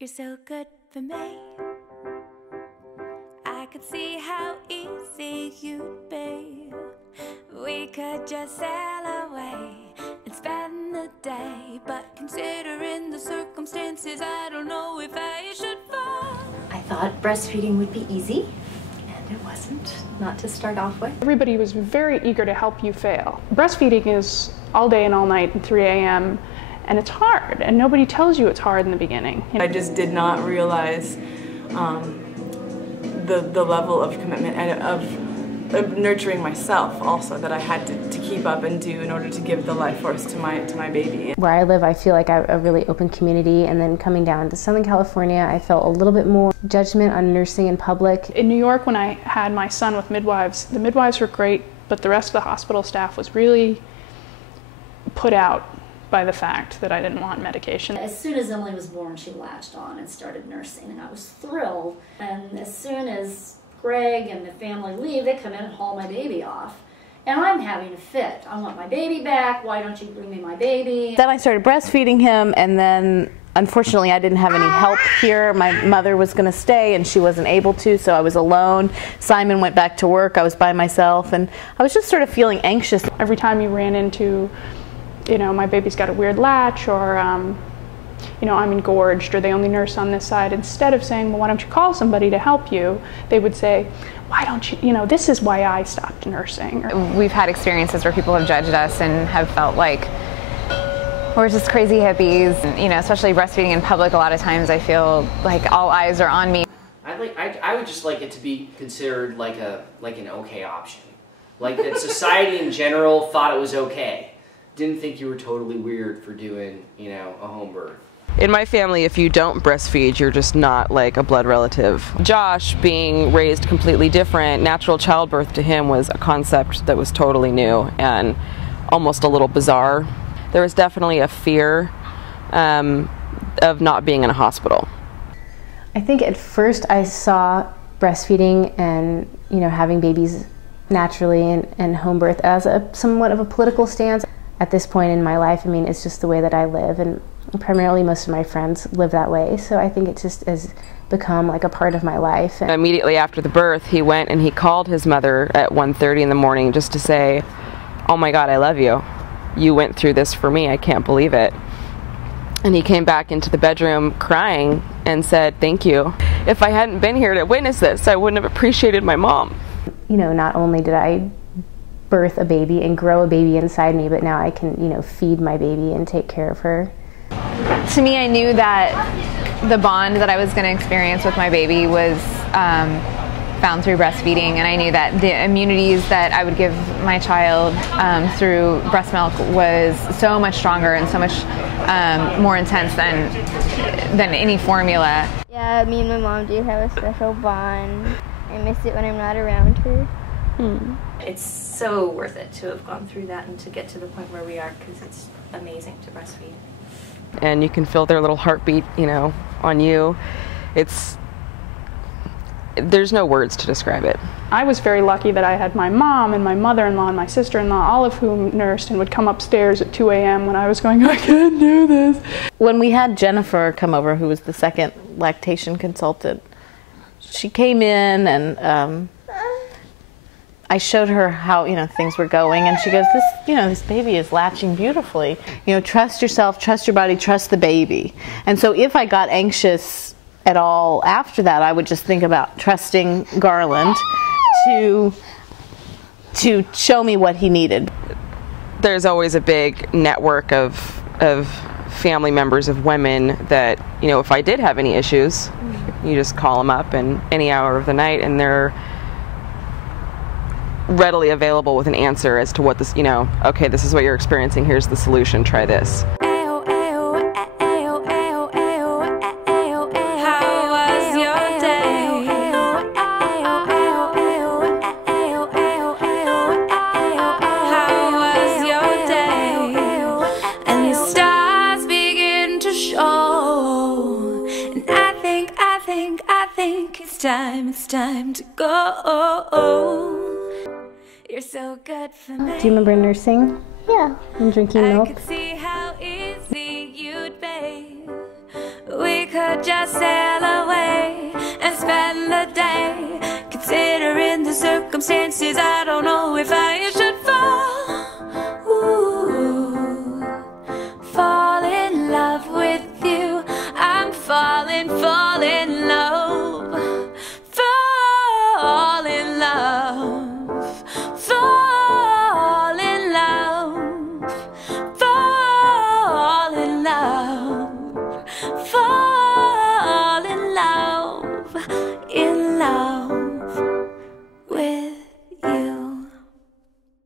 You're so good for me. I could see how easy you'd be. We could just sail away and spend the day. But considering the circumstances, I don't know if I should fall. I thought breastfeeding would be easy, and it wasn't, not to start off with. Everybody was very eager to help you fail. Breastfeeding is all day and all night and 3 a.m. and it's hard, and nobody tells you it's hard in the beginning. I just did not realize the level of commitment and of nurturing myself also that I had to keep up and do in order to give the life force to my baby. Where I live, I feel like I have a really open community, and then coming down to Southern California, I felt a little bit more judgment on nursing in public. In New York, when I had my son with midwives, the midwives were great, but the rest of the hospital staff was really put out by the fact that I didn't want medication. As soon as Emily was born, she latched on and started nursing, and I was thrilled. And as soon as Greg and the family leave, they come in and haul my baby off. And I'm having a fit. I want my baby back. Why don't you bring me my baby? Then I started breastfeeding him, and then unfortunately I didn't have any help here. My mother was going to stay and she wasn't able to, so I was alone. Simon went back to work. I was by myself, and I was just sort of feeling anxious. Every time you ran into, you know, my baby's got a weird latch, or you know, I'm engorged, or they only nurse on this side, instead of saying, well, why don't you call somebody to help you, they would say, why don't you, you know, this is why I stopped nursing. We've had experiences where people have judged us and have felt like we're just crazy hippies. And, you know, especially breastfeeding in public, a lot of times I feel like all eyes are on me. I would just like it to be considered like an okay option. Like that society in general thought it was okay. Didn't think you were totally weird for doing, you know, a home birth. In my family, if you don't breastfeed, you're just not like a blood relative. Josh, being raised completely different, natural childbirth to him was a concept that was totally new and almost a little bizarre. There was definitely a fear of not being in a hospital. I think at first I saw breastfeeding and, you know, having babies naturally and home birth as somewhat of a political stance. At this point in my life, I mean, it's just the way that I live, and primarily most of my friends live that way, so I think it just has become like a part of my life. Immediately after the birth, he went and he called his mother at 1:30 in the morning just to say, oh my God, I love you. You went through this for me, I can't believe it. And he came back into the bedroom crying and said, thank you. If I hadn't been here to witness this, I wouldn't have appreciated my mom. You know, not only did I birth a baby and grow a baby inside me, but now I can, you know, feed my baby and take care of her. To me, I knew that the bond that I was going to experience with my baby was found through breastfeeding, and I knew that the immunities that I would give my child through breast milk was so much stronger and so much more intense than any formula. Yeah, me and my mom do have a special bond. I miss it when I'm not around her. It's so worth it to have gone through that and to get to the point where we are, because it's amazing to breastfeed. And you can feel their little heartbeat, you know, on you. There's no words to describe it. I was very lucky that I had my mom and my mother-in-law and my sister-in-law, all of whom nursed and would come upstairs at 2 a.m. when I was going, I can't do this. When we had Jennifer come over, who was the second lactation consultant, she came in and I showed her how, you know, things were going, and she goes, this baby is latching beautifully. You know, trust yourself, trust your body, trust the baby. And so if I got anxious at all after that, I would just think about trusting Garland to show me what he needed. There's always a big network of family members of women that, you know, if I did have any issues, you just call them up in any hour of the night, and they're readily available with an answer as to what this, you know, okay, this is what you're experiencing, here's the solution, try this. How was your day? How was your day? And the stars begin to show, and I think it's time to go. You're so good for me. Do you remember nursing? Yeah. And drinking milk? I could see how easy you'd be. We could just sail away and spend the day. Considering the circumstances, I don't know if I should fall in love with you. I'm falling